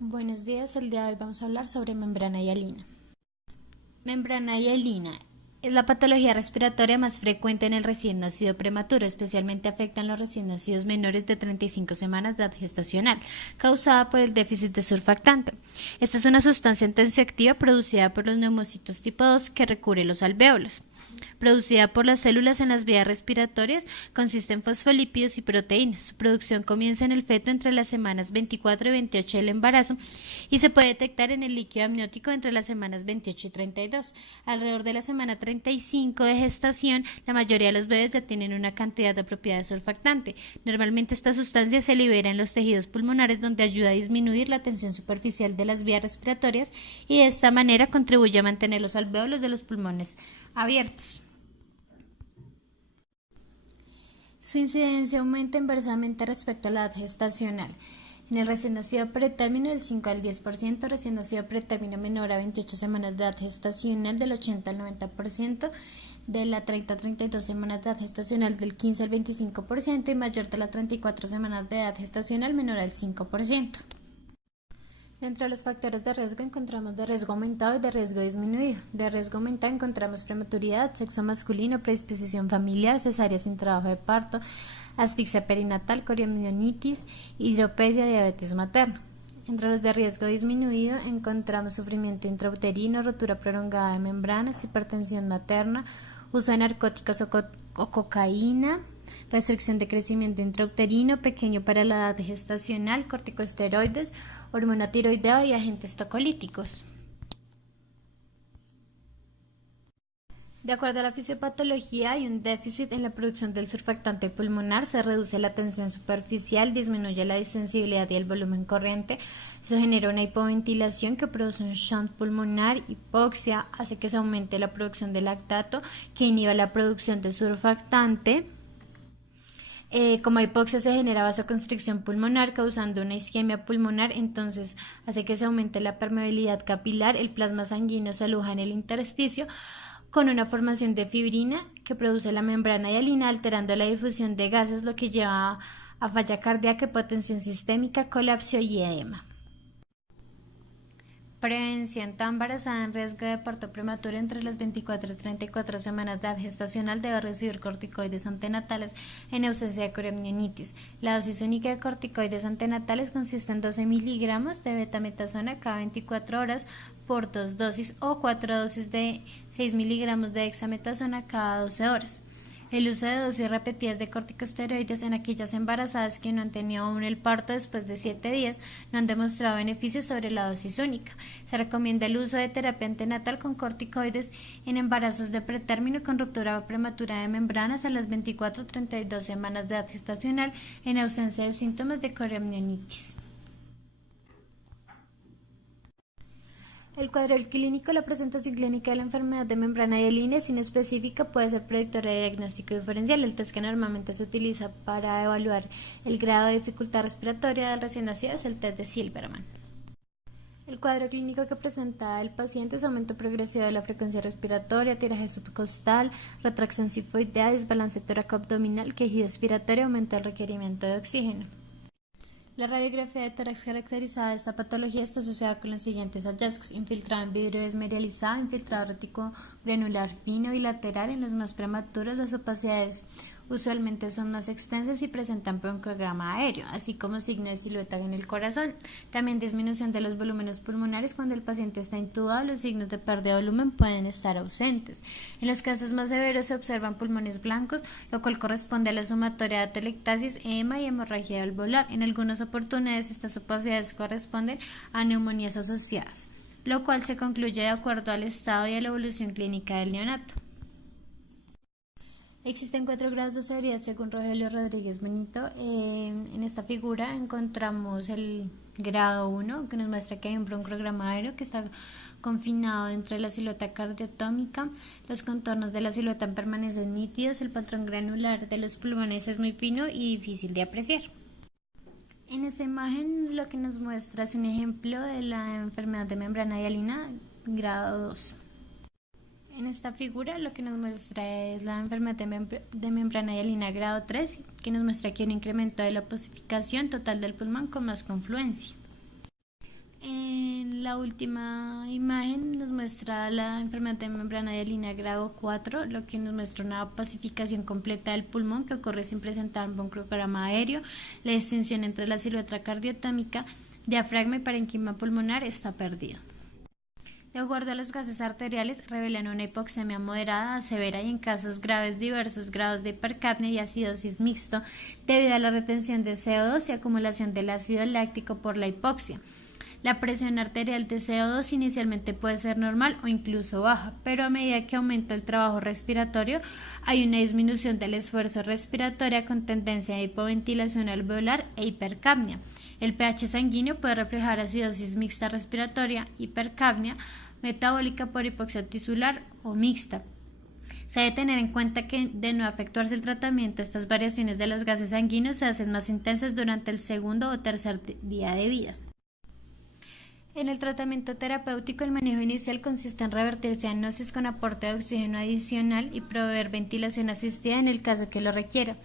Buenos días, el día de hoy vamos a hablar sobre membrana hialina. Membrana hialina es la patología respiratoria más frecuente en el recién nacido prematuro, especialmente afecta en los recién nacidos menores de 35 semanas de edad gestacional, causada por el déficit de surfactante. Esta es una sustancia tensioactiva producida por los neumocitos tipo 2 que recubre los alvéolos. Producida por las células en las vías respiratorias, consiste en fosfolípidos y proteínas. Su producción comienza en el feto entre las semanas 24 y 28 del embarazo y se puede detectar en el líquido amniótico entre las semanas 28 y 32. Alrededor de la semana 35 de gestación, la mayoría de los bebés ya tienen una cantidad apropiada de surfactante. Normalmente esta sustancia se libera en los tejidos pulmonares, donde ayuda a disminuir la tensión superficial de las vías respiratorias y de esta manera contribuye a mantener los alvéolos de los pulmones abiertos. Su incidencia aumenta inversamente respecto a la edad gestacional. En el recién nacido pretérmino del 5 al 10%, recién nacido pretérmino menor a 28 semanas de edad gestacional del 80 al 90%, de la 30 a 32 semanas de edad gestacional del 15 al 25% y mayor de las 34 semanas de edad gestacional menor al 5%. Dentro de los factores de riesgo encontramos de riesgo aumentado y de riesgo disminuido. De riesgo aumentado encontramos prematuridad, sexo masculino, predisposición familiar, cesárea sin trabajo de parto, asfixia perinatal, coriamionitis, hidropesia, diabetes materno. Entre los de riesgo disminuido encontramos sufrimiento intrauterino, rotura prolongada de membranas, hipertensión materna, uso de narcóticos o cocaína, restricción de crecimiento intrauterino, pequeño para la edad gestacional, corticosteroides, hormona tiroidea y agentes tocolíticos. De acuerdo a la fisiopatología, hay un déficit en la producción del surfactante pulmonar, se reduce la tensión superficial, disminuye la distensibilidad y el volumen corriente. Eso genera una hipoventilación que produce un shunt pulmonar, hipoxia, hace que se aumente la producción de lactato, que inhiba la producción de surfactante. Como hipoxia se genera vasoconstricción pulmonar causando una isquemia pulmonar, entonces hace que se aumente la permeabilidad capilar, el plasma sanguíneo se aloja en el intersticio con una formación de fibrina que produce la membrana hialina alterando la difusión de gases, lo que lleva a falla cardíaca, hipotensión sistémica, colapso y edema. Prevención. Toda embarazada en riesgo de parto prematuro entre las 24 y 34 semanas de edad gestacional debe recibir corticoides antenatales en ausencia de coriamionitis. La dosis única de corticoides antenatales consiste en 12 miligramos de betametasona cada 24 horas por 2 dosis o 4 dosis de 6 miligramos de dexametasona cada 12 horas. El uso de dosis repetidas de corticosteroides en aquellas embarazadas que no han tenido aún el parto después de 7 días no han demostrado beneficios sobre la dosis única. Se recomienda el uso de terapia antenatal con corticoides en embarazos de pretérmino con ruptura prematura de membranas a las 24 o 32 semanas de edad gestacional en ausencia de síntomas de coriamionitis. El cuadro clínico, la presentación clínica de la enfermedad de membrana hialina es inespecífica, puede ser predictora de diagnóstico diferencial. El test que normalmente se utiliza para evaluar el grado de dificultad respiratoria del recién nacido es el test de Silberman. El cuadro clínico que presenta el paciente es aumento progresivo de la frecuencia respiratoria, tiraje subcostal, retracción sifoidea, desbalance tóraco-abdominal, quejido expiratorio, aumento del requerimiento de oxígeno. La radiografía de tórax caracterizada de esta patología está asociada con los siguientes hallazgos: infiltrado en vidrio esmerializado, infiltrado reticogranular fino bilateral. En los más prematuros las opacidades usualmente son más extensas y presentan broncograma aéreo, así como signo de silueta en el corazón. También disminución de los volúmenes pulmonares cuando el paciente está intubado, los signos de pérdida de volumen pueden estar ausentes. En los casos más severos se observan pulmones blancos, lo cual corresponde a la sumatoria de atelectasis, edema y hemorragia alveolar. En algunas oportunidades estas opacidades corresponden a neumonías asociadas, lo cual se concluye de acuerdo al estado y a la evolución clínica del neonato. Existen 4 grados de severidad según Rogelio Rodríguez Benito. En esta figura encontramos el grado 1, que nos muestra que hay un broncograma aéreo que está confinado entre la silueta cardiotómica. Los contornos de la silueta permanecen nítidos. El patrón granular de los pulmones es muy fino y difícil de apreciar. En esta imagen lo que nos muestra es un ejemplo de la enfermedad de membrana hialina grado 2. En esta figura lo que nos muestra es la enfermedad de membrana hialina grado 3, que nos muestra aquí un incremento de la osificación total del pulmón con más confluencia. La última imagen nos muestra la enfermedad de membrana hialina grado 4, lo que nos muestra una pacificación completa del pulmón que ocurre sin presentar un broncograma aéreo. La distinción entre la silueta cardiotómica, diafragma y parenquima pulmonar está perdida. De acuerdo a los gases arteriales, revelan una hipoxemia moderada a severa y en casos graves diversos grados de hipercapnia y acidosis mixto debido a la retención de CO2 y acumulación del ácido láctico por la hipoxia. La presión arterial de CO2 inicialmente puede ser normal o incluso baja, pero a medida que aumenta el trabajo respiratorio, hay una disminución del esfuerzo respiratorio con tendencia a hipoventilación alveolar e hipercapnia. El pH sanguíneo puede reflejar acidosis mixta respiratoria, hipercapnia, metabólica por hipoxia tisular o mixta. Se debe tener en cuenta que, de no efectuarse el tratamiento, estas variaciones de los gases sanguíneos se hacen más intensas durante el segundo o tercer día de vida. En el tratamiento terapéutico, el manejo inicial consiste en revertir cianosis con aporte de oxígeno adicional y proveer ventilación asistida en el caso que lo requiera.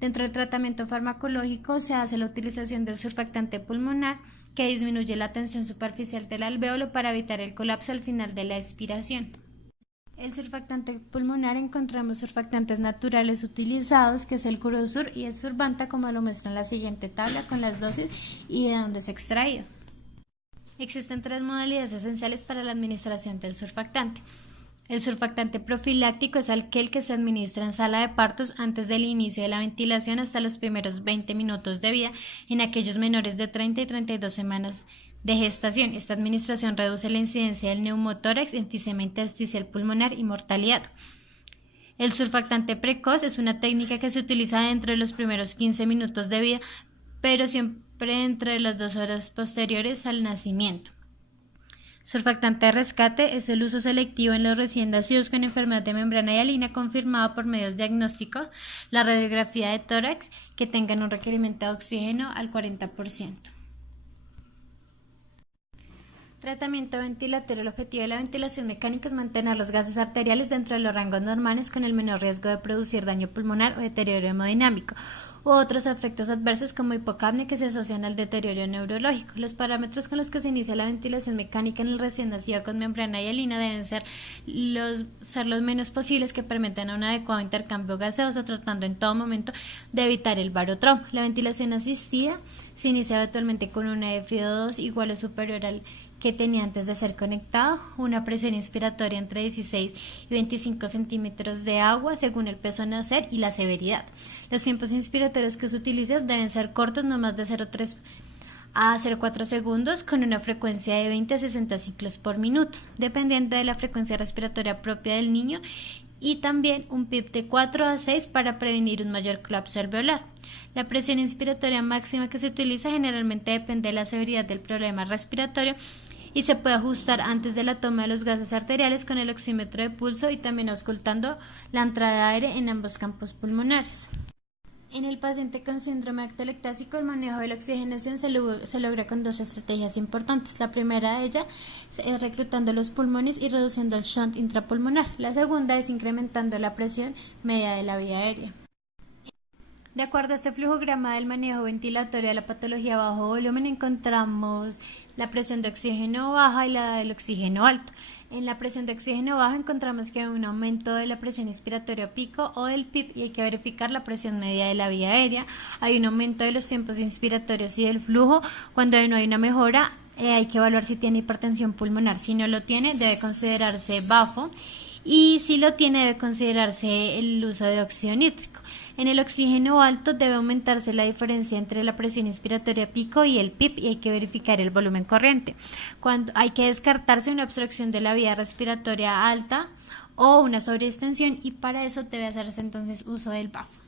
Dentro del tratamiento farmacológico se hace la utilización del surfactante pulmonar, que disminuye la tensión superficial del alvéolo para evitar el colapso al final de la expiración. El surfactante pulmonar encontramos surfactantes naturales utilizados, que es el Curosur y el Survanta, como lo muestra en la siguiente tabla con las dosis y de dónde se extraído. Existen 3 modalidades esenciales para la administración del surfactante. El surfactante profiláctico es aquel que se administra en sala de partos antes del inicio de la ventilación hasta los primeros 20 minutos de vida en aquellos menores de 30 y 32 semanas de gestación. Esta administración reduce la incidencia del neumotórax, enfisema intersticial pulmonar y mortalidad. El surfactante precoz es una técnica que se utiliza dentro de los primeros 15 minutos de vida, pero siempre entre las 2 horas posteriores al nacimiento. Surfactante de rescate es el uso selectivo en los recién nacidos con enfermedad de membrana hialina confirmado por medios diagnósticos, la radiografía de tórax, que tengan un requerimiento de oxígeno al 40%. Tratamiento ventilatorio. El objetivo de la ventilación mecánica es mantener los gases arteriales dentro de los rangos normales con el menor riesgo de producir daño pulmonar o deterioro hemodinámico u otros efectos adversos como hipocapnia que se asocian al deterioro neurológico. Los parámetros con los que se inicia la ventilación mecánica en el recién nacido con membrana hialina deben ser los menos posibles, que permitan un adecuado intercambio gaseoso, tratando en todo momento de evitar el barotrauma. La ventilación asistida se inicia habitualmente con una FiO2 igual o superior al que tenía antes de ser conectado, una presión inspiratoria entre 16 y 25 centímetros de agua según el peso a nacer y la severidad. Los tiempos inspiratorios que se utilizan deben ser cortos, no más de 0,3 a 0,4 segundos, con una frecuencia de 20 a 60 ciclos por minuto, dependiendo de la frecuencia respiratoria propia del niño, y también un PIP de 4 a 6 para prevenir un mayor colapso alveolar. La presión inspiratoria máxima que se utiliza generalmente depende de la severidad del problema respiratorio y se puede ajustar antes de la toma de los gases arteriales con el oxímetro de pulso y también auscultando la entrada de aire en ambos campos pulmonares. En el paciente con síndrome atelectásico, el manejo de la oxigenación se logra con 2 estrategias importantes. La primera de ellas es reclutando los pulmones y reduciendo el shunt intrapulmonar. La segunda es incrementando la presión media de la vía aérea. De acuerdo a este flujograma del manejo ventilatorio de la patología bajo volumen, encontramos la presión de oxígeno baja y la del oxígeno alto. En la presión de oxígeno baja encontramos que hay un aumento de la presión inspiratoria pico o del PIP y hay que verificar la presión media de la vía aérea. Hay un aumento de los tiempos inspiratorios y del flujo. Cuando no hay una mejora, hay que evaluar si tiene hipertensión pulmonar. Si no lo tiene, debe considerarse bajo, y si lo tiene, debe considerarse el uso de óxido nítrico. En el oxígeno alto debe aumentarse la diferencia entre la presión inspiratoria pico y el PIP y hay que verificar el volumen corriente. Cuando hay que descartarse una obstrucción de la vía respiratoria alta o una sobredistensión, y para eso debe hacerse entonces uso del bafo.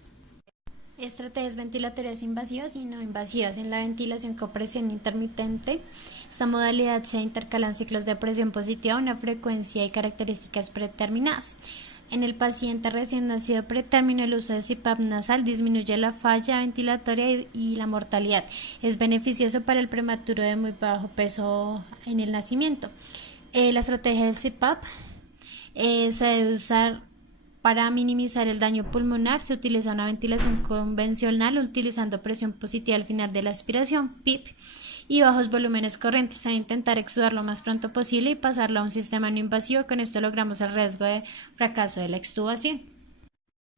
Estrategias ventilatorias invasivas y no invasivas. En la ventilación con presión intermitente, esta modalidad se intercalan ciclos de presión positiva a una frecuencia y características predeterminadas. En el paciente recién nacido pretérmino, el uso de CPAP nasal disminuye la falla ventilatoria y la mortalidad. Es beneficioso para el prematuro de muy bajo peso en el nacimiento. La estrategia del CPAP se debe usar Para minimizar el daño pulmonar se utiliza una ventilación convencional utilizando presión positiva al final de la aspiración, PIP, y bajos volúmenes corrientes. A intentar exudar lo más pronto posible y pasarlo a un sistema no invasivo. Con esto logramos el riesgo de fracaso de la extubación.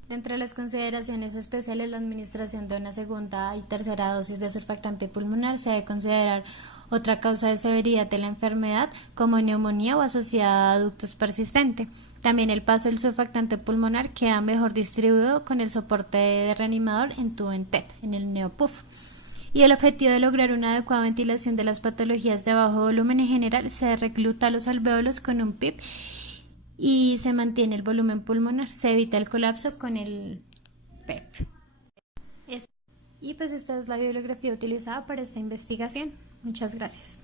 Dentro de las consideraciones especiales, la administración de una segunda y tercera dosis de surfactante pulmonar se debe considerar otra causa de severidad de la enfermedad, como neumonía o asociada a ductos persistente. También el paso del surfactante pulmonar queda mejor distribuido con el soporte de reanimador en tubo en TET, en el NeoPuff. Y el objetivo de lograr una adecuada ventilación de las patologías de bajo volumen en general, se recluta los alvéolos con un PIP y se mantiene el volumen pulmonar, se evita el colapso con el PEP. Y pues esta es la bibliografía utilizada para esta investigación. Muchas gracias.